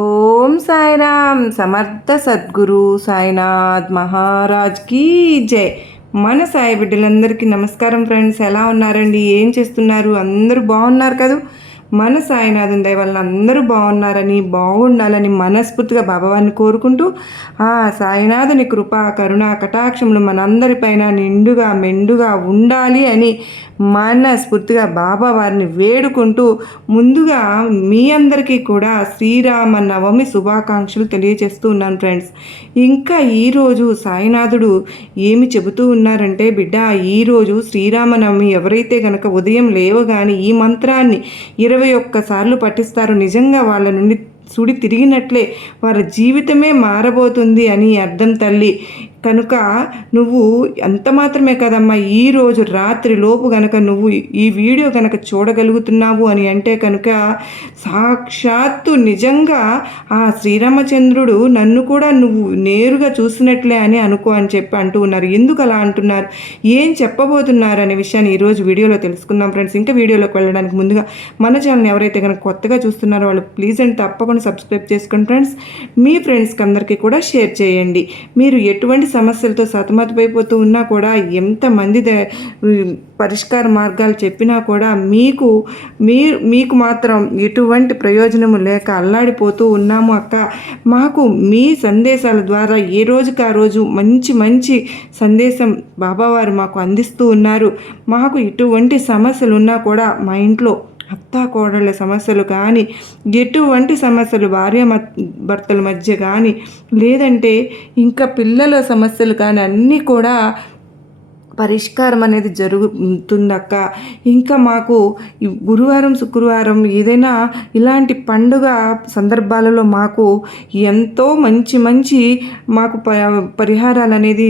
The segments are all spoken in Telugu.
ఓం సాయిరామ్ సమర్థ సద్గురు సాయినాథ్ మహారాజ్ కీ జై. మన సాయి బిడ్డలందరికీ నమస్కారం ఫ్రెండ్స్. ఎలా ఉన్నారండి? ఏం చేస్తున్నారు? అందరూ బాగున్నారు కదా? మన సాయినాథుని దయ వలన అందరూ బాగున్నారని, బాగుండాలని మనస్ఫూర్తిగా బాబావారిని కోరుకుంటూ, ఆ సాయినాథుని కృప కరుణ కటాక్షములు మనందరిపైన నిండుగా మెండుగా ఉండాలి అని మనస్ఫూర్తిగా బాబావారిని వేడుకుంటూ, ముందుగా మీ అందరికీ కూడా శ్రీరామ నవమి శుభాకాంక్షలు తెలియజేస్తూ ఉన్నాను ఫ్రెండ్స్. ఇంకా ఈరోజు సాయినాథుడు ఏమి చెబుతూ ఉన్నారంటే, బిడ్డ ఈరోజు శ్రీరామనవమి ఎవరైతే గనక ఉదయం లేవగానే ఈ మంత్రాన్ని 21 సార్లు పఠిస్తారో నిజంగా వాళ్ళ నుండి సుడి తిరిగినట్లే వారి జీవితమే మారబోతుంది అని అర్థం తల్లి. కనుక నువ్వు అంత మాత్రమే కదమ్మా, ఈరోజు రాత్రి లోపు గనక నువ్వు ఈ వీడియో కనుక చూడగలుగుతున్నావు అని అంటే కనుక సాక్షాత్తు నిజంగా ఆ శ్రీరామచంద్రుడు నన్ను కూడా నువ్వు నేరుగా చూసినట్లే అని అనుకో అని చెప్పి అంటూ ఉన్నారు. ఎందుకు అలా అంటున్నారు, ఏం చెప్పబోతున్నారు అనే విషయాన్ని ఈరోజు వీడియోలో తెలుసుకుందాం ఫ్రెండ్స్. ఇంకా వీడియోలోకి వెళ్ళడానికి ముందుగా మన ఛానల్ ఎవరైతే కనుక కొత్తగా చూస్తున్నారో వాళ్ళు ప్లీజ్ అండ్ తప్పకుండా సబ్స్క్రైబ్ చేసుకోండి ఫ్రెండ్స్. మీ ఫ్రెండ్స్కి అందరికీ కూడా షేర్ చేయండి. మీరు ఎటువంటి సమస్యలతో సతమతమైపోతూ ఉన్నా కూడా, ఎంతమంది పరిష్కార మార్గాలు చెప్పినా కూడా మీకు మాత్రం ఎటువంటి ప్రయోజనము లేక అల్లాడిపోతూ ఉన్నాము అక్క. మాకు మీ సందేశాల ద్వారా ఏ రోజుకి ఆ రోజు మంచి మంచి సందేశం బాబావారు మాకు అందిస్తూ ఉన్నారు. మాకు ఎటువంటి సమస్యలు ఉన్నా కూడా మా ఇంట్లో అత్తా కోడళ్ళ సమస్యలు కానీ, ఎటువంటి సమస్యలు భార్య భర్తల మధ్య కానీ, లేదంటే ఇంకా పిల్లల సమస్యలు కానీ అన్నీ కూడా పరిష్కారం అనేది జరుగుతుందక్క. ఇంకా మాకు గురువారం శుక్రవారం ఏదైనా ఇలాంటి పండుగ సందర్భాలలో మాకు ఎంతో మంచి మంచి మాకు పరిహారాలు అనేది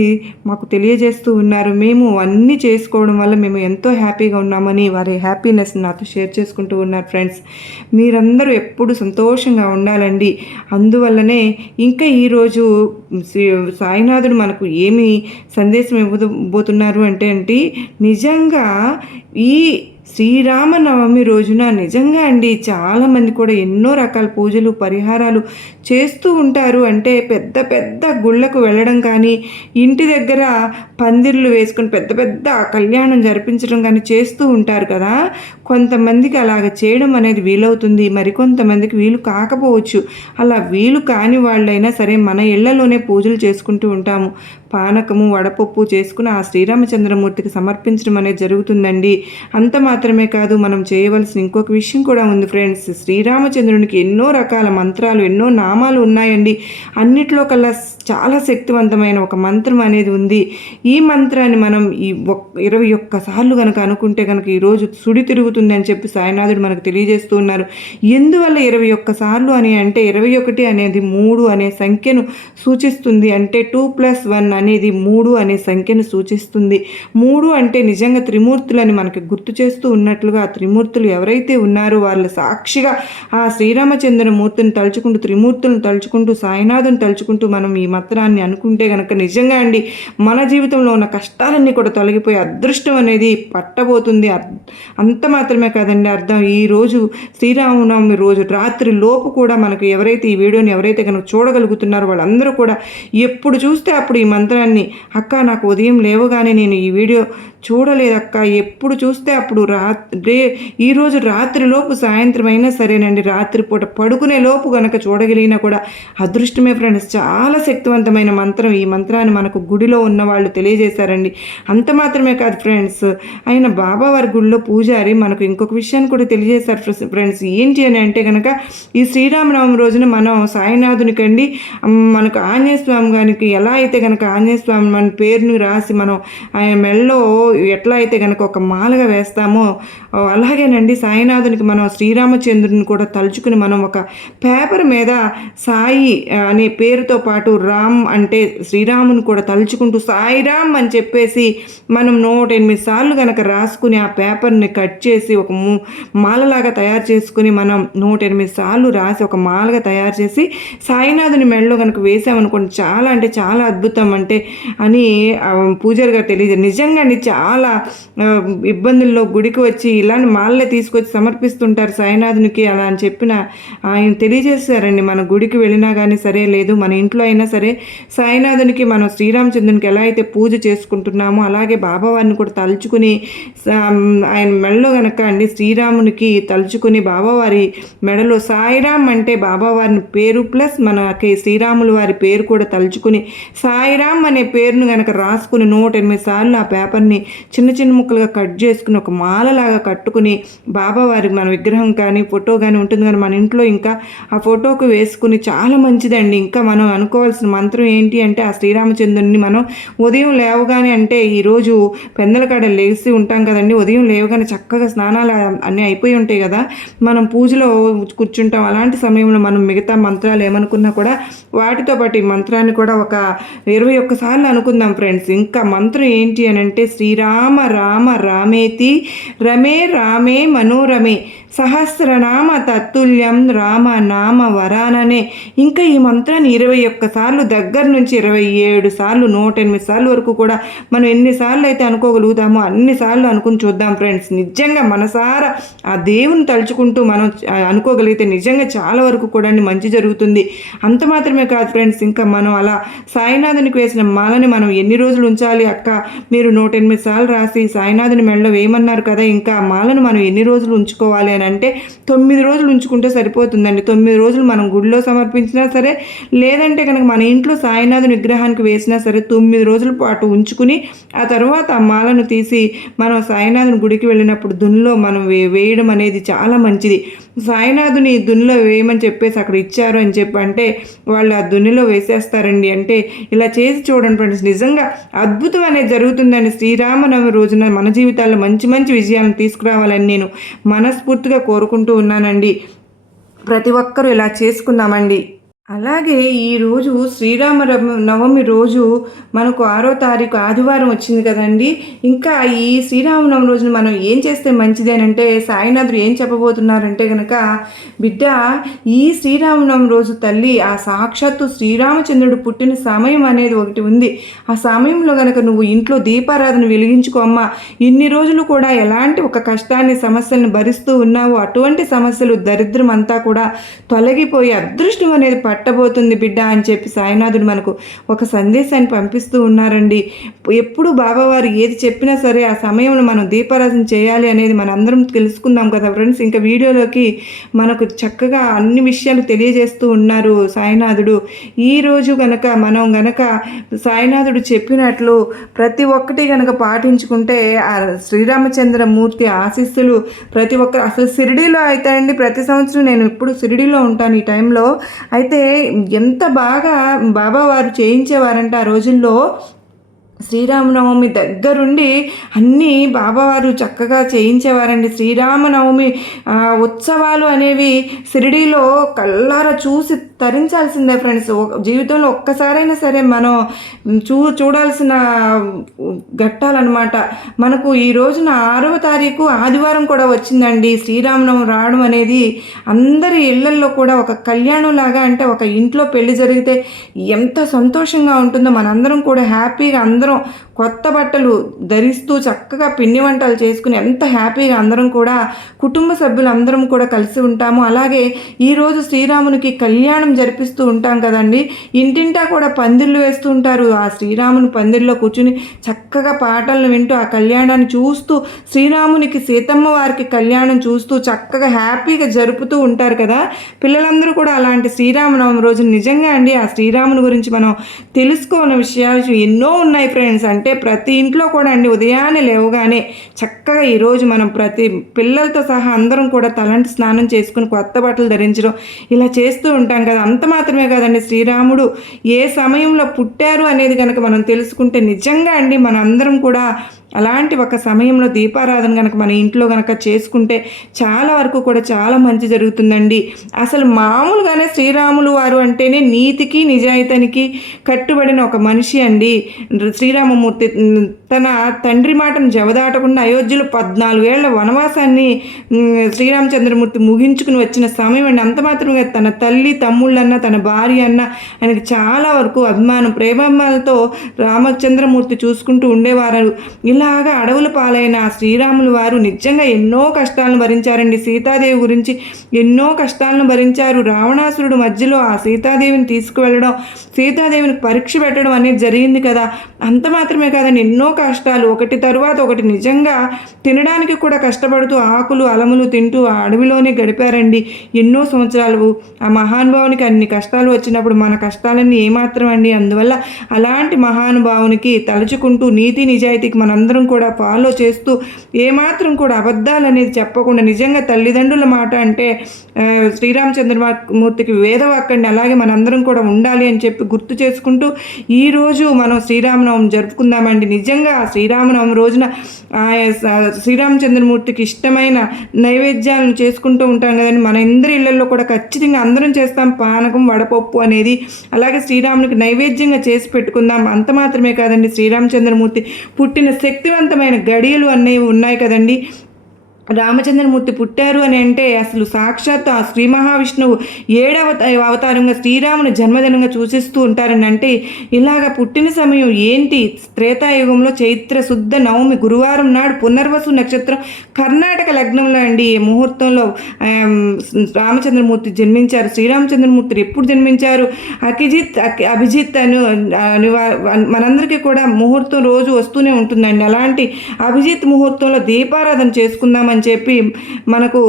మాకు తెలియజేస్తూ ఉన్నారు. మేము అన్నీ చేసుకోవడం వల్ల మేము ఎంతో హ్యాపీగా ఉన్నామని వారి హ్యాపీనెస్ నాతో షేర్ చేసుకుంటూ ఉన్నారు ఫ్రెండ్స్. మీరందరూ ఎప్పుడు సంతోషంగా ఉండాలండి. అందువల్లనే ఇంకా ఈరోజు సాయినాథుడు మనకు ఏమి సందేశం ఇవ్వబోతున్నారు అంటే నిజంగా ఈ శ్రీరామనవమి రోజున నిజంగా అండి చాలామంది కూడా ఎన్నో రకాల పూజలు పరిహారాలు చేస్తూ ఉంటారు. అంటే పెద్ద పెద్ద గుళ్ళకు వెళ్ళడం కానీ, ఇంటి దగ్గర పందిర్లు వేసుకొని పెద్ద పెద్ద కళ్యాణం జరిపించడం కానీ చేస్తూ ఉంటారు కదా. కొంతమందికి అలాగ చేయడం అనేది వీలవుతుంది, మరికొంతమందికి వీలు కాకపోవచ్చు. అలా వీలు కాని వాళ్ళైనా సరే మన ఇళ్లలోనే పూజలు చేసుకుంటూ ఉంటాము. పానకము వడపప్పు చేసుకుని ఆ శ్రీరామచంద్రమూర్తికి సమర్పించడం అనేది జరుగుతుందండి. అంత మాత్రమే కాదు, మనం చేయవలసిన ఇంకొక విషయం కూడా ఉంది ఫ్రెండ్స్. శ్రీరామచంద్రునికి ఎన్నో రకాల మంత్రాలు, ఎన్నో నామాలు ఉన్నాయండి. అన్నిట్లో కల్లా చాలా శక్తివంతమైన ఒక మంత్రం అనేది ఉంది. ఈ మంత్రాన్ని మనం 21 సార్లు కనుక అనుకుంటే కనుక ఈరోజు సుడి తిరుగుతుంది అని చెప్పి సాయినాథుడు మనకు తెలియజేస్తూ ఉన్నారు. ఎందువల్ల 21 సార్లు అని అంటే 21 అనేది 3 అనే సంఖ్యను సూచిస్తుంది. అంటే 2+1 అనేది 3 అనే సంఖ్యను సూచిస్తుంది. 3 అంటే నిజంగా త్రిమూర్తులని మనకి గుర్తు చేస్తూ ఉన్నట్లుగా, త్రిమూర్తులు ఎవరైతే ఉన్నారో వాళ్ళ సాక్షిగా ఆ శ్రీరామచంద్రమూర్తిని తలుచుకుంటూ, త్రిమూర్తులను తలుచుకుంటూ, సాయినాథుని తలుచుకుంటూ మనం ఈ మంత్రాన్ని అనుకుంటే కనుక నిజంగా అండి మన జీవితంలో ఉన్న కష్టాలన్నీ కూడా తొలగిపోయి అదృష్టం అనేది పట్టబోతుంది. అంత మాత్రమే కాదండి అర్థం. ఈరోజు శ్రీరామనవమి రోజు రాత్రి లోపు కూడా మనకు ఎవరైతే ఈ వీడియోని ఎవరైతే కనుక చూడగలుగుతున్నారో వాళ్ళందరూ కూడా ఎప్పుడు చూస్తే అప్పుడు ఈ మంత్రాన్ని, అక్క నాకు ఉదయం లేవగానే నేను ఈ వీడియో చూడలేదక్క, ఎప్పుడు చూస్తే అప్పుడు ఈరోజు రాత్రిలోపు సాయంత్రం అయినా సరేనండి, రాత్రిపూట పడుకునే లోపు కనుక చూడగలిగినా కూడా అదృష్టమే ఫ్రెండ్స్. చాలా శక్తివంతమైన మంత్రం. ఈ మంత్రాన్ని మనకు గుడిలో ఉన్న వాళ్ళు తెలియజేశారండి. అంత మాత్రమే కాదు ఫ్రెండ్స్, ఆయన బాబావారి గుడిలో పూజారి మనకు ఇంకొక విషయాన్ని కూడా తెలియజేశారు ఫ్రెండ్స్. ఏంటి అని అంటే కనుక ఈ శ్రీరామనవమి రోజున మనం సాయినాథునికండి మనకు ఆంజనేయ స్వామి గారికి ఎలా అయితే కనుక ఆంజనేయ స్వామి మన పేరుని రాసి మనం ఆయన మెడలో ఎట్లా అయితే కనుక ఒక మాలగా వేస్తామో అలాగేనండి సాయినాథునికి మనం శ్రీరామచంద్రుని కూడా తలుచుకుని మనం ఒక పేపర్ మీద సాయి అనే పేరుతో పాటు రామ్ అంటే శ్రీరాముని కూడా తలుచుకుంటూ సాయిరామ్ అని చెప్పేసి మనం 108 సార్లు కనుక రాసుకుని ఆ పేపర్ని కట్ చేసి చేసి ఒక మాలలాగా తయారు చేసుకుని మనం 108 సార్లు రాసి ఒక మాలగా తయారు చేసి సాయినాథుని మెడలో కనుక వేసామనుకోండి చాలా అంటే చాలా అద్భుతం అంటే అని పూజారి గారు తెలియదు. నిజంగా అండి చాలా ఇబ్బందుల్లో గుడికి వచ్చి ఇలాంటి మాలలే తీసుకొచ్చి సమర్పిస్తుంటారు సాయినాథునికి అలా అని చెప్పిన ఆయన తెలియజేశారండి. మన గుడికి వెళ్ళినా కానీ సరే, లేదు మన ఇంట్లో అయినా సరే సాయినాథునికి మనం శ్రీరామచంద్రునికి ఎలా అయితే పూజ చేసుకుంటున్నామో అలాగే బాబావారిని కూడా తలుచుకుని ఆయన మెడలో కనుక అండి శ్రీరామునికి తలుచుకుని బాబావారి మెడలో సాయిరామ్ అంటే బాబావారిని పేరు ప్లస్ మనకి శ్రీరాములు వారి పేరు కూడా తలుచుకుని సాయిరామ్ అనే పేరును కనుక రాసుకుని 108 సార్లు ఆ పేపర్ని చిన్న చిన్న ముక్కలుగా కట్ చేసుకుని ఒక మాలలాగా కట్టుకుని బాబావారి మన విగ్రహం కానీ ఫోటో కానీ ఉంటుంది కానీ మన ఇంట్లో ఇంకా ఆ ఫోటోకు వేసుకుని చాలా మంచిదండి. ఇంకా మనం అనుకోవాల్సిన మంత్రం ఏంటి అంటే ఆ శ్రీరామచంద్రుని మనం ఉదయం లేవగానే అంటే ఈరోజు పెందల కాడ లేచి ఉంటాం కదండి, ఉదయం లేవగానే చక్కగా స్నానాలు అన్నీ అయిపోయి ఉంటాయి కదా, మనం పూజలో కూర్చుంటాం. అలాంటి సమయంలో మనం మిగతా మంత్రాలు ఏమనుకున్నా కూడా వాటితో పాటు ఈ మంత్రాన్ని కూడా ఒక 21 సార్లు అనుకుందాం ఫ్రెండ్స్. ఇంకా మంత్రం ఏంటి అని అంటే శ్రీరామ రామ రామేతి రమే రామే మనోరమే సహస్రనామ తత్తుల్యం రామ నామ వరాననే. ఇంకా ఈ మంత్రాన్ని 21 సార్లు దగ్గర నుంచి 27 సార్లు 108 సార్లు వరకు కూడా మనం ఎన్నిసార్లు అయితే అనుకోగలుగుతామో అన్నిసార్లు అనుకుని చూద్దాం ఫ్రెండ్స్. నిజంగా మనసారా ఆ దేవుని తలుచుకుంటూ మనం అనుకోగలిగితే నిజంగా చాలా వరకు కూడా మంచి జరుగుతుంది. అంత మాత్రమే కాదు ఫ్రెండ్స్, ఇంకా మనం అలా సాయినాథునికి వేసిన మాలని మనం ఎన్ని రోజులు ఉంచాలి అక్క, మీరు 108 సార్లు రాసి సాయినాథుని మెడలో వేయమన్నారు కదా, ఇంకా ఆ మాలను మనం ఎన్ని రోజులు ఉంచుకోవాలి అని అంటే 9 రోజులు ఉంచుకుంటే సరిపోతుందండి. 9 రోజులు మనం గుడిలో సమర్పించినా సరే, లేదంటే కనుక మన ఇంట్లో సాయినాథుని విగ్రహానికి వేసినా సరే 9 రోజుల పాటు ఉంచుకుని ఆ తర్వాత ఆ మాలను తీసి మనం సాయినాథుని గుడికి వెళ్ళినప్పుడు దున్నులో మనం వేయడం అనేది చాలా మంచిది. సాయినాథుని దున్నులో వేయమని చెప్పేసి అక్కడ ఇచ్చారు అని చెప్పి అంటే వాళ్ళు ఆ దున్నులో వేసేస్తారండి. అంటే ఇలా చేసి చూడండి ఫ్రెండ్స్, నిజంగా అద్భుతం అనేది జరుగుతుందండి. శ్రీరామనవమి రోజున మన జీవితాల్లో మంచి మంచి విజయాలను తీసుకురావాలని నేను మనస్ఫూర్తిగా కోరుకుంటూ ఉన్నానండి. ప్రతి ఒక్కరూ ఇలా చేసుకుందామండి. అలాగే ఈరోజు నవమి రోజు మనకు 6వ తారీఖు ఆదివారం వచ్చింది కదండి. ఇంకా ఈ శ్రీరామనవమి రోజున మనం ఏం చేస్తే మంచిది అని అంటే సాయినాథుడు ఏం చెప్పబోతున్నారంటే కనుక, బిడ్డ ఈ శ్రీరామనవమి రోజు తల్లి ఆ సాక్షాత్తు శ్రీరామచంద్రుడు పుట్టిన సమయం అనేది ఒకటి ఉంది. ఆ సమయంలో కనుక నువ్వు ఇంట్లో దీపారాధన వెలిగించుకో అమ్మ. ఇన్ని రోజులు కూడా ఎలాంటి ఒక కష్టాన్ని సమస్యలను భరిస్తూ ఉన్నావో అటువంటి సమస్యలు దరిద్రం అంతా కూడా తొలగిపోయి అదృష్టం అనేది పట్టబోతుంది బిడ్డ అని చెప్పి సాయినాథుడు మనకు ఒక సందేశాన్ని పంపిస్తూ ఉన్నారండి. ఎప్పుడు బాబావారు ఏది చెప్పినా సరే ఆ సమయంలో మనం దీపారాధన చేయాలి అనేది మనందరం తెలుసుకుందాం కదా ఫ్రెండ్స్. ఇంకా వీడియోలోకి మనకు చక్కగా అన్ని విషయాలు తెలియజేస్తూ ఉన్నారు సాయినాథుడు. ఈరోజు గనక మనం గనక సాయినాథుడు చెప్పినట్లు ప్రతి ఒక్కటి గనక పాటించుకుంటే ఆ శ్రీరామచంద్రమూర్తి ఆశీస్సులు ప్రతి ఒక్కరు, అసలు షిరిడీలో అయితే అండి ప్రతి సంవత్సరం నేను ఎప్పుడు షిరిడీలో ఉంటాను ఈ టైంలో అయితే ఎంత బాగా బాబావారు చేయించేవారంటే ఆ రోజుల్లో శ్రీరామనవమి దగ్గరుండి అన్నీ బాబావారు చక్కగా చేయించేవారండి. శ్రీరామనవమి ఉత్సవాలు అనేవి షిరిడీలో కళ్ళారా చూసి తరించాల్సిందే ఫ్రెండ్స్. జీవితంలో ఒక్కసారైనా సరే మనం చూడాల్సిన ఘట్టాలన్నమాట. మనకు ఈ రోజున 6వ తారీఖు ఆదివారం కూడా వచ్చిందండి. శ్రీరామనవమి రావడం అనేది అందరి ఇళ్లల్లో కూడా ఒక కళ్యాణం లాగా, అంటే ఒక ఇంట్లో పెళ్లి జరిగితే ఎంత సంతోషంగా ఉంటుందో మనందరం కూడా హ్యాపీగా అందరం కొత్త బట్టలు ధరిస్తూ చక్కగా పిండి వంటలు చేసుకుని ఎంత హ్యాపీగా అందరం కూడా కుటుంబ సభ్యులు అందరం కూడా కలిసి ఉంటాము. అలాగే ఈరోజు శ్రీరామునికి కళ్యాణం జరిపిస్తూ ఉంటాం కదండి. ఇంటింటా కూడా పందిర్లు వేస్తూ ఉంటారు. ఆ శ్రీరాముని పందిర్లో కూర్చుని చక్కగా పాటలను వింటూ ఆ కళ్యాణాన్ని చూస్తూ శ్రీరామునికి సీతమ్మ వారికి కళ్యాణం చూస్తూ చక్కగా హ్యాపీగా జరుపుతూ ఉంటారు కదా పిల్లలందరూ కూడా. అలాంటి శ్రీరామనవమి రోజు నిజంగా అండి ఆ శ్రీరాముని గురించి మనం తెలుసుకోని విషయాలు ఎన్నో ఉన్నాయి ఫ్రెండ్స్. అంటే ప్రతి ఇంట్లో కూడా అండి ఉదయాన్నే లేవగానే చక్కగా ఈరోజు మనం ప్రతి పిల్లలతో సహా అందరం కూడా తలంటి స్నానం చేసుకుని కొత్త బట్టలు ధరించడం ఇలా చేస్తూ ఉంటాం కదా. అంత మాత్రమే కాదండి, శ్రీరాముడు ఏ సమయంలో పుట్టారు అనేది కనుక మనం తెలుసుకుంటే నిజంగా అండి మన అందరం కూడా అలాంటి ఒక సమయంలో దీపారాధన కనుక మన ఇంట్లో కనుక చేసుకుంటే చాలా వరకు కూడా చాలా మంచి జరుగుతుందండి. అసలు మామూలుగానే శ్రీరాములు వారు అంటేనే నీతికి నిజాయితీకి కట్టుబడిన ఒక మనిషి అండి శ్రీరామమూర్తి తన తండ్రి మాటను జవదాటకుండా అయోధ్యలో 14 ఏళ్ల వనవాసాన్ని శ్రీరామచంద్రమూర్తి ముగించుకుని వచ్చిన సమయం అండి. అంత మాత్రమే తన తల్లి తమ్ముళ్ళన్న తన భార్య అన్న ఆయనకి చాలా వరకు అభిమానం ప్రేమాలతో రామచంద్రమూర్తి చూసుకుంటూ ఉండేవారు. ఇలాగా అడవుల పాలైన శ్రీరాములు వారు నిజంగా ఎన్నో కష్టాలను భరించారండి. సీతాదేవి గురించి ఎన్నో కష్టాలను భరించారు. రావణాసురుడు మధ్యలో ఆ సీతాదేవిని తీసుకువెళ్ళడం, సీతాదేవిని పరీక్ష పెట్టడం అనేది జరిగింది కదా. అంత మాత్రమే కాదండి, ఎన్నో కష్టాలు ఒకటి తరువాత ఒకటి నిజంగా తినడానికి కూడా కష్టపడుతూ ఆకులు అలములు తింటూ ఆ అడవిలోనే గడిపారండి ఎన్నో సంవత్సరాలు. ఆ మహానుభావునికి అన్ని కష్టాలు వచ్చినప్పుడు మన కష్టాలన్నీ ఏమాత్రం అండి. అందువల్ల అలాంటి మహానుభావునికి తలుచుకుంటూ నీతి నిజాయితీకి మనందరం కూడా ఫాలో చేస్తూ ఏమాత్రం కూడా అబద్ధాలు అనేది చెప్పకుండా నిజంగా తల్లిదండ్రుల మాట అంటే శ్రీరామచంద్రమూర్తికి వేదవాక్కండి. అలాగే మనందరం కూడా ఉండాలి అని చెప్పి గుర్తు చేసుకుంటూ ఈరోజు మనం శ్రీరామనవమి జరుపుకుందామండి. నిజంగా శ్రీరామనవమి రోజున శ్రీరామచంద్రమూర్తికి ఇష్టమైన నైవేద్యాలను చేసుకుంటూ ఉంటాం కదండి. మన అందరి ఇళ్లలో కూడా ఖచ్చితంగా అందరం చేస్తాం పానకం వడపప్పు అనేది. అలాగే శ్రీరామునికి నైవేద్యంగా చేసి పెట్టుకుందాం. అంత మాత్రమే కాదండి, శ్రీరామచంద్రమూర్తి పుట్టిన శక్తివంతమైన గడియలు అనేవి ఉన్నాయి కదండి. రామచంద్రమూర్తి పుట్టారు అని అంటే అసలు సాక్షాత్తు ఆ శ్రీ మహావిష్ణువు 7వ అవతారంగా శ్రీరాముని జన్మదినంగా సూచిస్తూ ఉంటారని. అంటే ఇలాగ పుట్టిన సమయం ఏంటి? త్రేతాయుగంలో చైత్ర శుద్ధ నవమి గురువారం నాడు పునర్వసు నక్షత్రం కర్ణాటక లగ్నంలో అండి ముహూర్తంలో రామచంద్రమూర్తి జన్మించారు. శ్రీరామచంద్రమూర్తి ఎప్పుడు జన్మించారు? అభిజిత్ అని మనందరికీ కూడా ముహూర్తం రోజు వస్తూనే ఉంటుందండి. అలాంటి అభిజిత్ ముహూర్తంలో దీపారాధన చేసుకుందామని చెప్పి మనకు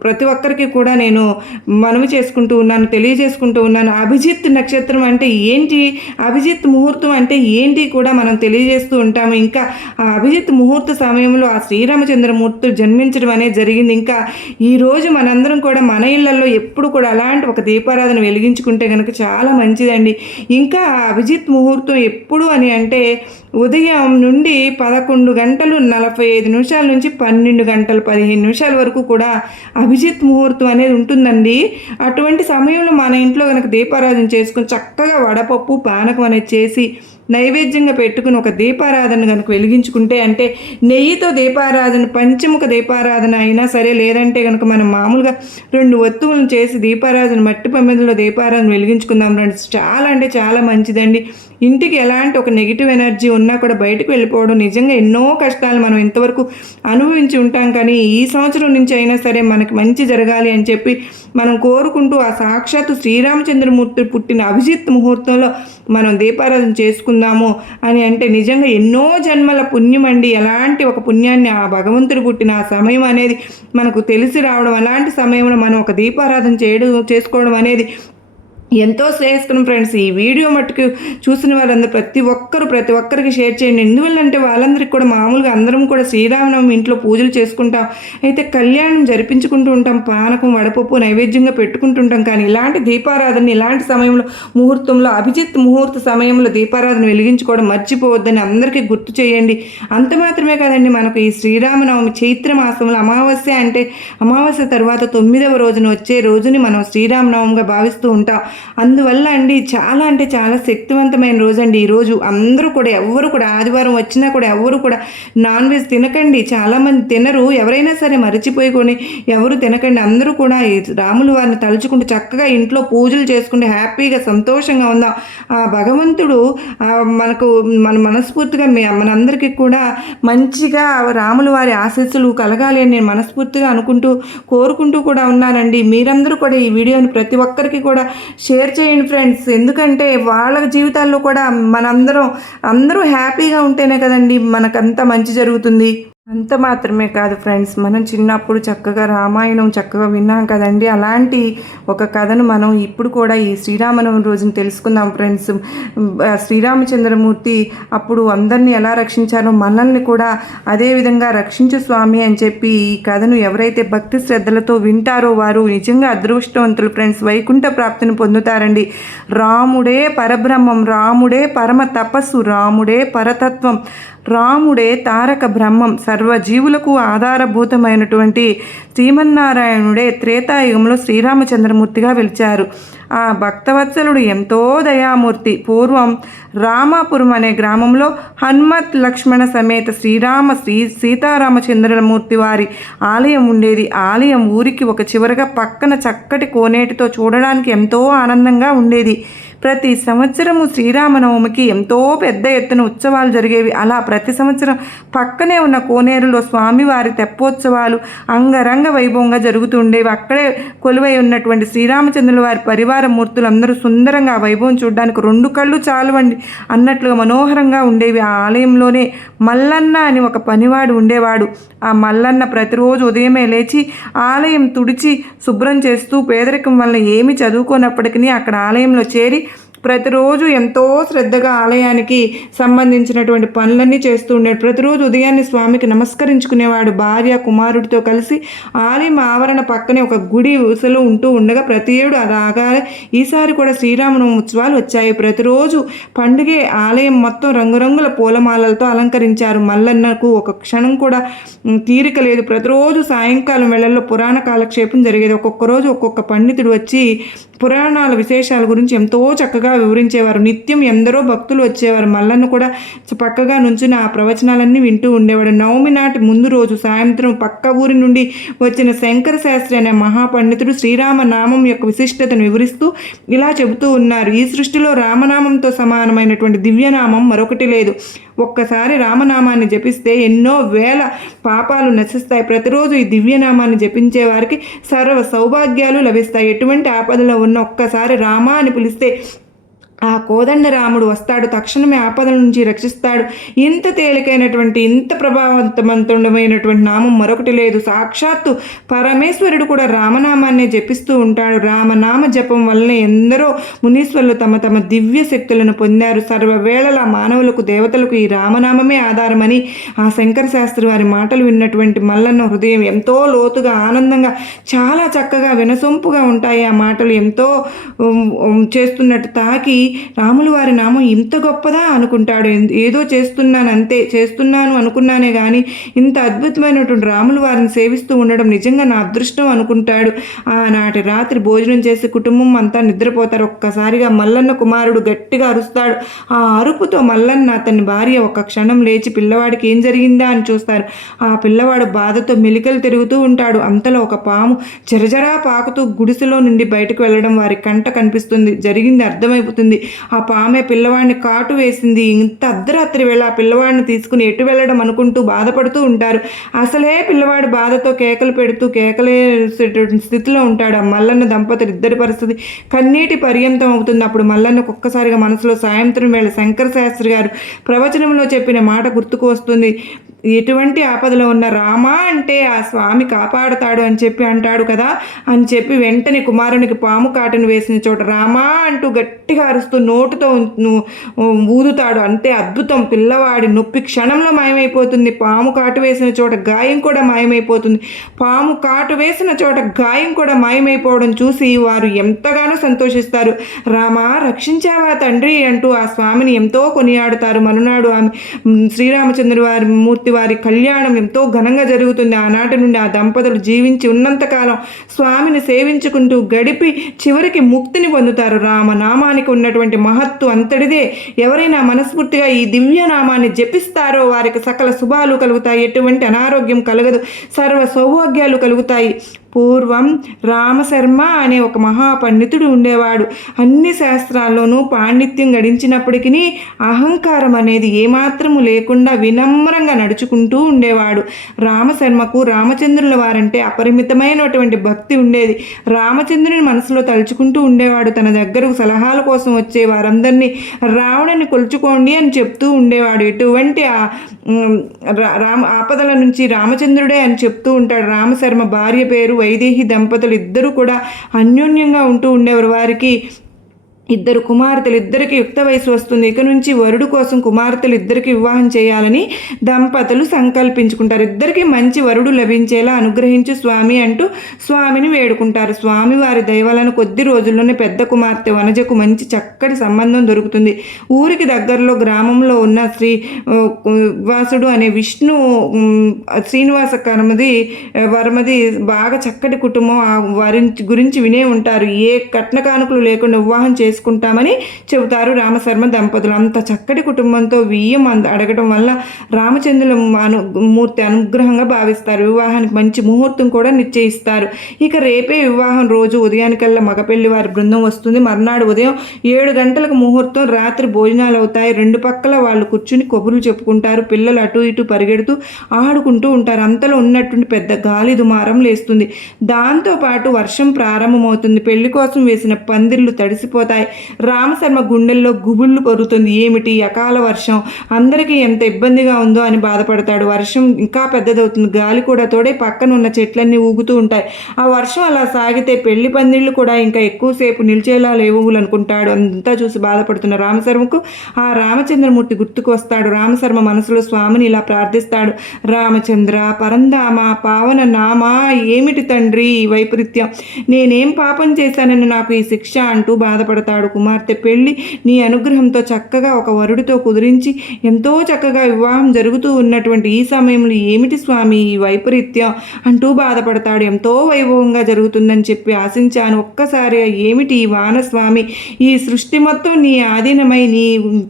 ప్రతి ఒక్కరికి కూడా నేను మనవి చేసుకుంటూ ఉన్నాను, తెలియజేసుకుంటూ ఉన్నాను. అభిజిత్ నక్షత్రం అంటే ఏంటి, అభిజిత్ ముహూర్తం అంటే ఏంటి కూడా మనం తెలియజేస్తూ ఉంటాము. ఇంకా ఆ అభిజిత్ ముహూర్త సమయంలో ఆ శ్రీరామచంద్రమూర్తి జన్మించడం అనేది జరిగింది. ఇంకా ఈరోజు మనందరం కూడా మన ఇళ్లలో ఎప్పుడు కూడా అలాంటి ఒక దీపారాధన వెలిగించుకుంటే కనుక చాలా మంచిదండి. ఇంకా అభిజిత్ ముహూర్తం ఎప్పుడు అని అంటే ఉదయం నుండి 11 గంటలు 45 నిమిషాల నుంచి 12 గంటలు 15 నిమిషాల వరకు కూడా అభిజిత్ ముహూర్తం అనేది ఉంటుందండి. అటువంటి సమయంలో మన ఇంట్లో కనుక దీపారాధన చేసుకుని చక్కగా వడపప్పు పానకం అనేది చేసి నైవేద్యంగా పెట్టుకుని ఒక దీపారాధన కనుక వెలిగించుకుంటే, అంటే నెయ్యితో దీపారాధన పంచముఖ దీపారాధన అయినా సరే, లేదంటే కనుక మనం మామూలుగా 2 వత్తువులను చేసి దీపారాధన మట్టి ప్రమిదలో దీపారాధన వెలిగించుకుందాం ఫ్రెండ్స్. చాలా అంటే చాలా మంచిదండి. ఇంటికి ఎలాంటి ఒక నెగిటివ్ ఎనర్జీ ఉన్నా కూడా బయటకు వెళ్ళిపోవడం. నిజంగా ఎన్నో కష్టాలు మనం ఇంతవరకు అనుభవించి ఉంటాం, కానీ ఈ సంవత్సరం నుంచి అయినా సరే మనకి మంచి జరగాలి అని చెప్పి మనం కోరుకుంటూ ఆ సాక్షాత్తు శ్రీరామచంద్రమూర్తి పుట్టిన అభిజిత్ ముహూర్తంలో మనం దీపారాధన చేసుకుందాము అని అంటే నిజంగా ఎన్నో జన్మల పుణ్యం అండి. ఎలాంటి ఒక పుణ్యాన్ని ఆ భగవంతుడు పుట్టిన ఆ సమయం అనేది మనకు తెలిసి రావడం, అలాంటి సమయంలో మనం ఒక దీపారాధన చేసుకోవడం అనేది ఎంతో శ్రేయస్కరం ఫ్రెండ్స్. ఈ వీడియో మట్టుకు చూసిన వాళ్ళందరూ ప్రతి ఒక్కరికి షేర్ చేయండి. ఎందువల్లంటే వాళ్ళందరికీ కూడా మామూలుగా అందరం కూడా శ్రీరామనవమి ఇంట్లో పూజలు చేసుకుంటాం, అయితే కళ్యాణం జరిపించుకుంటూ ఉంటాం, పానకం వడపప్పు నైవేద్యంగా పెట్టుకుంటుంటాం. కానీ ఇలాంటి దీపారాధన ఇలాంటి సమయంలో ముహూర్తంలో అభిజిత్ ముహూర్త సమయంలో దీపారాధన వెలిగించుకోవడం మర్చిపోవద్దని అందరికీ గుర్తు చేయండి. అంత మాత్రమే కాదండి, మనకు ఈ శ్రీరామనవమి చైత్ర మాసంలో అమావాస్య అంటే అమావాస్య తర్వాత 9వ రోజున వచ్చే రోజుని మనం శ్రీరామనవమిగా భావిస్తూ ఉంటాం. అందువల్ల అండి చాలా అంటే చాలా శక్తివంతమైన రోజు అండి ఈరోజు. అందరూ కూడా ఎవరు కూడా ఆదివారం వచ్చినా కూడా ఎవరు కూడా నాన్ వెజ్ తినకండి. చాలామంది తినరు, ఎవరైనా సరే మరచిపోయి ఎవరు తినకండి. అందరూ కూడా ఈ రాముల వారిని తలుచుకుంటూ చక్కగా ఇంట్లో పూజలు చేసుకుంటే హ్యాపీగా సంతోషంగా ఉందాం. ఆ భగవంతుడు మనకు మనస్ఫూర్తిగా మనందరికీ కూడా మంచిగా రాముల వారి ఆశీస్సులు కలగాలి అని నేను మనస్ఫూర్తిగా కోరుకుంటూ కూడా ఉన్నానండి. మీరందరూ కూడా ఈ వీడియోని ప్రతి ఒక్కరికి కూడా షేర్ చేయండి ఫ్రెండ్స్. ఎందుకంటే వాళ్ళ జీవితాల్లో కూడా అందరూ హ్యాపీగా ఉంటేనే కదండి మనకంతా మంచి జరుగుతుంది. అంత మాత్రమే కాదు ఫ్రెండ్స్, మనం చిన్నప్పుడు చక్కగా రామాయణం చక్కగా విన్నాం కదండి. అలాంటి ఒక కథను మనం ఇప్పుడు కూడా ఈ శ్రీరామనవమి రోజున తెలుసుకుందాం ఫ్రెండ్స్. శ్రీరామచంద్రమూర్తి అప్పుడు అందరినీ ఎలా రక్షించారో మనల్ని కూడా అదే విధంగా రక్షించు స్వామి అని చెప్పి ఈ కథను ఎవరైతే భక్తి శ్రద్ధలతో వింటారో వారు నిజంగా అదృష్టవంతులు ఫ్రెండ్స్. వైకుంఠ ప్రాప్తిని పొందుతారండి. రాముడే పరబ్రహ్మం, రాముడే పరమ తపస్సు, రాముడే పరతత్వం, రాముడే తారక బ్రహ్మం, సర్వజీవులకు ఆధారభూతమైనటువంటి శ్రీమన్నారాయణుడే త్రేతాయుగంలో శ్రీరామచంద్రమూర్తిగా వెలిచారు. ఆ భక్తవత్సలుడు ఎంతో దయామూర్తి. పూర్వం రామాపురం అనే గ్రామంలో హనుమత్ లక్ష్మణ సమేత సీతారామచంద్రమూర్తి వారి ఆలయం ఉండేది. ఆలయం ఊరికి ఒక చివరగా పక్కన చక్కటి కోనేటితో చూడడానికి ఎంతో ఆనందంగా ఉండేది. ప్రతి సంవత్సరము శ్రీరామనవమికి ఎంతో పెద్ద ఎత్తున ఉత్సవాలు జరిగేవి. అలా ప్రతి సంవత్సరం పక్కనే ఉన్న కోనేరులో స్వామివారి తెప్పోత్సవాలు అంగరంగ వైభవంగా జరుగుతుండేవి. అక్కడే కొలువై ఉన్నటువంటి శ్రీరామచంద్రుల వారి పరివార మూర్తులు అందరూ సుందరంగా ఆ వైభవం చూడడానికి 2 కళ్ళు చాలవండి అన్నట్లుగా మనోహరంగా ఉండేవి. ఆ ఆలయంలోనే మల్లన్న అని ఒక పనివాడు ఉండేవాడు. ఆ మల్లన్న ప్రతిరోజు ఉదయమే లేచి ఆలయం తుడిచి శుభ్రం చేస్తూ పేదరికం వల్ల ఏమి చదువుకోనప్పటికీ అక్కడ ఆలయంలో చేరి ప్రతిరోజు ఎంతో శ్రద్ధగా ఆలయానికి సంబంధించినటువంటి పనులన్నీ చేస్తూ ఉండేవాడు. ప్రతిరోజు ఉదయాన్నే స్వామికి నమస్కరించుకునేవాడు. భార్య కుమారుడితో కలిసి ఆలయం ఆవరణ పక్కనే ఒక గుడి ఉసలు ఉంటూ ఉండగా ప్రతి ఏడు అలాగా ఈసారి కూడా శ్రీరామనవమి ఉత్సవాలు వచ్చాయి. ప్రతిరోజు పండుగే ఆలయం మొత్తం రంగురంగుల పూలమాలలతో అలంకరించారు. మల్లన్నకు ఒక క్షణం కూడా తీరిక లేదు. ప్రతిరోజు సాయంకాలం వేళల్లో పురాణ కాలక్షేపం జరిగేది. ఒక్కొక్క రోజు ఒక్కొక్క పండితుడు వచ్చి పురాణాల విశేషాల గురించి ఎంతో చక్కగా వివరించేవారు. నిత్యం ఎందరో భక్తులు వచ్చేవారు. మల్లన్న కూడా పక్కగా నుంచుని ఆ ప్రవచనాలన్నీ వింటూ ఉండేవాడు. నవమి నాటి ముందు రోజు సాయంత్రం పక్క ఊరి నుండి వచ్చిన శంకర శాస్త్రి అనే మహాపండితుడు శ్రీరామనామం యొక్క విశిష్టతను వివరిస్తూ ఇలా చెబుతూ ఉన్నారు. ఈ సృష్టిలో రామనామంతో సమానమైనటువంటి దివ్యనామం మరొకటి లేదు. ఒక్కసారి రామనామాన్ని జపిస్తే ఎన్నో వేల పాపాలు నశిస్తాయి. ప్రతిరోజు ఈ దివ్యనామాన్ని జపించే వారికి సర్వ సౌభాగ్యాలు లభిస్తాయి. ఎటువంటి ఆపదలో ఉన్న ఒక్కసారి రామ అని పిలిస్తే ఆ కోదండ రాముడు వస్తాడు, తక్షణమే ఆపదల నుంచి రక్షిస్తాడు. ఇంత తేలికైనటువంటి ఇంత ప్రభావవంతమైనటువంటి నామం మరొకటి లేదు. సాక్షాత్తు పరమేశ్వరుడు కూడా రామనామాన్నే జపిస్తూ ఉంటాడు. రామనామ జపం వల్లనే ఎందరో మునీశ్వరులు తమ తమ దివ్య శక్తులను పొందారు. సర్వవేళలా మానవులకు దేవతలకు ఈ రామనామమే ఆధారమని ఆ శంకర శాస్త్రి వారి మాటలు విన్నటువంటి మల్లన్న హృదయం ఎంతో లోతుగా ఆనందంగా చాలా చక్కగా వినసొంపుగా ఉంటాయి. ఆ మాటలు ఎంతో చేస్తున్నట్టు తాకి రాములు వారి నామం ఇంత గొప్పదా అనుకుంటాడు. ఏదో చేస్తున్నాను అనుకున్నానే కానీ ఇంత అద్భుతమైనటువంటి రాములు వారిని సేవిస్తూ ఉండడం నిజంగా నా అదృష్టం అనుకుంటాడు. ఆనాటి రాత్రి భోజనం చేసి కుటుంబం అంతా నిద్రపోతారు. ఒక్కసారిగా మల్లన్న కుమారుడు గట్టిగా అరుస్తాడు. ఆ అరుపుతో మల్లన్న అతని భార్య ఒక క్షణం లేచి పిల్లవాడికి ఏం జరిగిందా అని చూస్తారు. ఆ పిల్లవాడు బాధతో మెలికలు తిరుగుతూ ఉంటాడు. అంతలో ఒక పాము జరజరా పాకుతూ గుడిసెలో నుండి బయటకు వెళ్ళడం వారి కంట కనిపిస్తుంది. జరిగింది అర్థమైపోతుంది. ఆ పామె పిల్లవాడిని కాటు వేసింది. ఇంత అర్ధరాత్రి వేళ ఆ పిల్లవాడిని తీసుకుని ఎటు వెళ్ళడం అనుకుంటూ బాధపడుతూ ఉంటారు. అసలే పిల్లవాడి బాధతో కేకలు పెడుతూ కేకలే స్థితిలో ఉంటాడు. ఆ మల్లన్న దంపతులు ఇద్దరి పరిస్థితి కన్నీటి పర్యంతం అవుతుంది. అప్పుడు మల్లన్నకు ఒక్కసారిగా మనసులో సాయంత్రం వేళ శంకర శాస్త్రి గారు ప్రవచనంలో చెప్పిన మాట గుర్తుకు వస్తుంది. ఎటువంటి ఆపదలో ఉన్న రామా అంటే ఆ స్వామి కాపాడుతాడు అని చెప్పి అంటాడు కదా అని చెప్పి వెంటనే కుమారునికి పాము కాటును వేసిన చోట రామా అంటూ గట్టిగా అరుస్తూ నోటుతో ఊదుతాడు. అంతే అద్భుతం. పిల్లవాడి నొప్పి క్షణంలో మాయమైపోతుంది. పాము కాటు వేసిన చోట గాయం కూడా మాయమైపోతుంది. పాము కాటు వేసిన చోట గాయం కూడా మాయమైపోవడం చూసి వారు ఎంతగానో సంతోషిస్తారు. రామా రక్షించావా తండ్రి అంటూ ఆ స్వామిని ఎంతో కొనియాడుతారు. మరునాడు ఆమె శ్రీరామచంద్ర వారి మూర్తి వారి కళ్యాణం ఎంతో ఘనంగా జరుగుతుంది. ఆనాటి నుండి ఆ దంపతులు జీవించి ఉన్నంతకాలం స్వామిని సేవించుకుంటూ గడిపి చివరికి ముక్తిని పొందుతారు. రామనామానికి ఉన్నటువంటి మహత్తు అంతటిదే. ఎవరైనా మనస్ఫూర్తిగా ఈ దివ్యనామాన్ని జపిస్తారో వారికి సకల శుభాలు కలుగుతాయి. ఎటువంటి అనారోగ్యం కలగదు. సర్వ సౌభాగ్యాలు కలుగుతాయి. పూర్వం రామశర్మ అనే ఒక మహాపండితుడు ఉండేవాడు. అన్ని శాస్త్రాల్లోనూ పాండిత్యం గడించినప్పటికీ అహంకారం అనేది ఏమాత్రము లేకుండా వినమ్రంగా నడుచుకుంటూ ఉండేవాడు. రామశర్మకు రామచంద్రుల వారంటే అపరిమితమైనటువంటి భక్తి ఉండేది. రామచంద్రుని మనసులో తలుచుకుంటూ ఉండేవాడు. తన దగ్గరకు సలహాల కోసం వచ్చే వారందరినీ రావణుని కొలుచుకోండి అని చెప్తూ ఉండేవాడు. ఎటువంటి ఆపదల నుంచి రామచంద్రుడే అని చెప్తూ ఉంటాడు. రామశర్మ భార్య పేరు వైదేహి. దంపతులు ఇద్దరు కూడా అన్యోన్యంగా ఉంటూ ఉండేవారు. వారికి ఇద్దరు కుమార్తెలు, ఇద్దరికి యుక్త వయసు వస్తుంది. ఇక నుంచి వరుడు కోసం కుమార్తెలు ఇద్దరికి వివాహం చేయాలని దంపతులు సంకల్పించుకుంటారు. ఇద్దరికి మంచి వరుడు లభించేలా అనుగ్రహించు స్వామి అంటూ స్వామిని వేడుకుంటారు. స్వామి వారి దయవలన కొద్ది రోజుల్లోనే పెద్ద కుమార్తె వనజకు మంచి చక్కటి సంబంధం దొరుకుతుంది. ఊరికి దగ్గరలో గ్రామంలో ఉన్న వాసుడు అనే విష్ణు శ్రీనివాస వర్మది బాగా చక్కటి కుటుంబం. వారి గురించి వినే ఉంటారు. ఏ కట్న కానుకలు లేకుండా వివాహం చేసుకుంటామని చెబుతారు రామశర్మ దంపతులు. అంత చక్కటి కుటుంబంతో వియ్యం అడగటం వల్ల రామచంద్రుల మూర్తి అనుగ్రహంగా భావిస్తారు. వివాహానికి మంచి ముహూర్తం కూడా నిశ్చయిస్తారు. ఇక రేపే వివాహం రోజు ఉదయానికల్లా మగపెళ్లి వారి బృందం వస్తుంది. మర్నాడు ఉదయం 7 గంటలకు ముహూర్తం. రాత్రి భోజనాలు అవుతాయి. రెండు పక్కల వాళ్ళు కూర్చుని కబుర్లు చెప్పుకుంటారు. పిల్లలు అటు ఇటు పరిగెడుతూ ఆడుకుంటూ ఉంటారు. అంతలో ఉన్నట్టుండి పెద్ద గాలి దుమారం లేస్తుంది. దాంతోపాటు వర్షం ప్రారంభమవుతుంది. పెళ్లి కోసం వేసిన పందిర్లు తడిసిపోతాయి. రామశర్మ గుండెల్లో గుబుళ్ళు పరుగుతుంది. ఏమిటి అకాల వర్షం, అందరికీ ఎంత ఇబ్బందిగా ఉందో అని బాధపడతాడు. వర్షం ఇంకా పెద్దదవుతుంది. గాలి కూడా తోడే పక్కన ఉన్న చెట్లన్నీ ఊగుతూ ఉంటాయి. ఆ వర్షం అలా సాగితే పెళ్లి పందిళ్ళు కూడా ఇంకా ఎక్కువసేపు నిలిచేలా లేవు అనుకుంటాడు. అంతా చూసి బాధపడుతున్న రామశర్మకు ఆ రామచంద్రమూర్తి గుర్తుకు వస్తాడు. రామశర్మ మనసులో స్వామిని ఇలా ప్రార్థిస్తాడు. రామచంద్ర పరంధామ పావన నామా, ఏమిటి తండ్రి ఈ వైపరీత్యం, నేనేం పాపం చేశానని నాకు ఈ శిక్ష అంటూ బాధపడతాడు. కుమార్తె పెళ్లి నీ అనుగ్రహంతో చక్కగా ఒక వరుడితో కుదిరించి ఎంతో చక్కగా వివాహం జరుగుతూ ఉన్నటువంటి ఈ సమయంలో ఏమిటి స్వామి ఈ వైపరీత్యం అంటూ బాధపడతాడు. ఎంతో వైభవంగా జరుగుతుందని చెప్పి ఆశించాను. ఒక్కసారి ఏమిటి ఈ వాన స్వామి, ఈ సృష్టి మొత్తం నీ ఆధీనమై నీ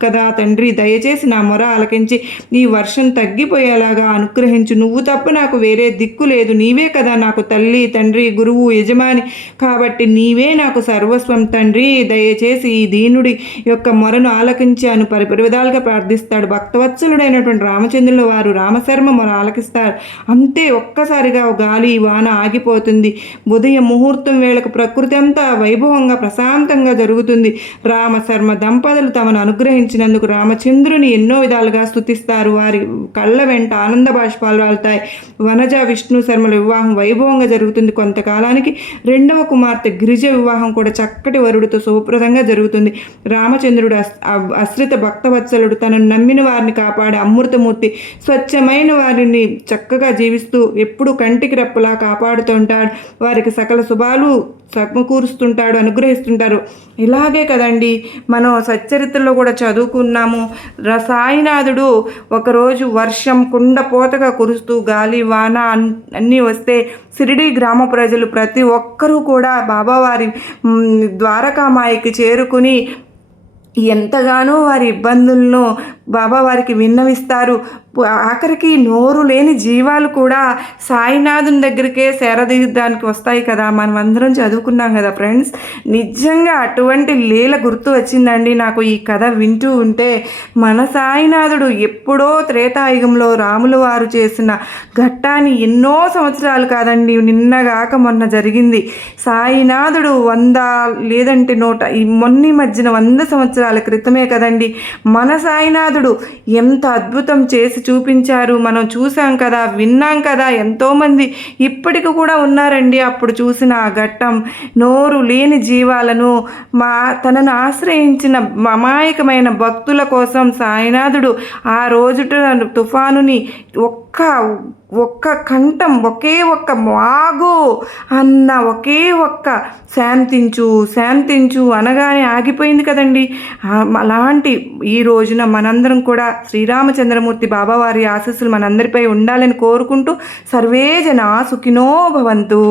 కదా తండ్రి, దయచేసి నా మొర ఆలకించి ఈ వర్షం తగ్గిపోయేలాగా అనుగ్రహించు. నువ్వు తప్ప నాకు వేరే దిక్కు లేదు. నీవే కదా నాకు తల్లి, తండ్రి, గురువు, యజమాని, కాబట్టి నీవే నాకు సర్వస్వం తండ్రి. దయచేసి ఈ దీనుడి యొక్క మొరను ఆలకించాను విధాలుగా ప్రార్థిస్తాడు. భక్తవత్సలుడైనటువంటి రామచంద్రుల వారు రామశర్మ మొర ఆలకిస్తారు. అంతే ఒక్కసారిగా గాలి వాన ఆగిపోతుంది. ఉదయం ముహూర్తం వేళకు ప్రకృతి అంతా వైభవంగా ప్రశాంతంగా జరుగుతుంది. రామశర్మ దంపతులు తమను అనుగ్రహించినందుకు రామచంద్రుని ఎన్నో విధాలుగా స్తుతిస్తారు. వారి కళ్ళ వెంట ఆనంద బాష్పాలు రాలుతాయి. వనజ విష్ణు శర్మల వివాహం వైభవంగా జరుగుతుంది. కొంతకాలానికి రెండవ కుమార్తె గిరిజ వివాహం కూడా చక్కటి వరుడితో శుభప్రదంగా జరుగుతుంది. రామచంద్రుడు ఆశ్రిత భక్తవత్సలుడు, తనను నమ్మిన వారిని కాపాడే అమృతమూర్తి, స్వచ్ఛమైన వారిని చక్కగా జీవిస్తూ ఎప్పుడు కంటికి రెప్పలా కాపాడుతుంటాడు. వారికి సకల శుభాలు సమకూరుస్తుంటాడు, అనుగ్రహిస్తుంటారు. ఇలాగే కదండి మనం సచ్చరిత్రలో కూడా చదువుకున్నాము. సాయినాథుడు ఒకరోజు వర్షం కుండపోతగా కురుస్తూ గాలి వాన అన్నీ వస్తే షిరిడి గ్రామ ప్రజలు ప్రతి ఒక్కరూ కూడా బాబావారి ద్వారకామాయికి చేరుకుని ఎంతగానో వారి ఇబ్బందులను బాబావారికి విన్నవిస్తారు. ఆఖరికి నోరు లేని జీవాలు కూడా సాయినాథుని దగ్గరికే సేరదీయడానికి వస్తాయి కదా. మనం అందరం చదువుకున్నాం కదా ఫ్రెండ్స్. నిజంగా అటువంటి లీల గుర్తు వచ్చిందండి నాకు ఈ కథ వింటూ ఉంటే. మన సాయినాథుడు ఎప్పుడో త్రేతాయుగంలో రాముల వారు చేసిన ఘట్టాన్ని ఎన్నో సంవత్సరాలు కాదండి, నిన్నగాక మొన్న జరిగింది. సాయినాథుడు 100 లేదంటే 100 మొన్న మధ్యన 100 సంవత్సరాల క్రితమే కదండి మన సాయినాథుడు ఎంత అద్భుతం చేసి చూపించారు. మనం చూసాం కదా, విన్నాం కదా. ఎంతోమంది ఇప్పటికి కూడా ఉన్నారండి అప్పుడు చూసిన ఆ ఘట్టం. నోరు లేని జీవాలను తనను ఆశ్రయించిన అమాయకమైన భక్తుల కోసం సాయినాథుడు ఆ రోజుట తుఫానుని ఒక్క కంఠం, ఒకే ఒక్క వాగు అన్న ఒకే ఒక్క శాంతించు అనగానే ఆగిపోయింది కదండి. అలాంటి ఈ రోజున మనందరం కూడా శ్రీరామచంద్రమూర్తి బాబావారి ఆశీస్సులు మనందరిపై ఉండాలని కోరుకుంటూ సర్వే జనా సుఖినో భవంతు.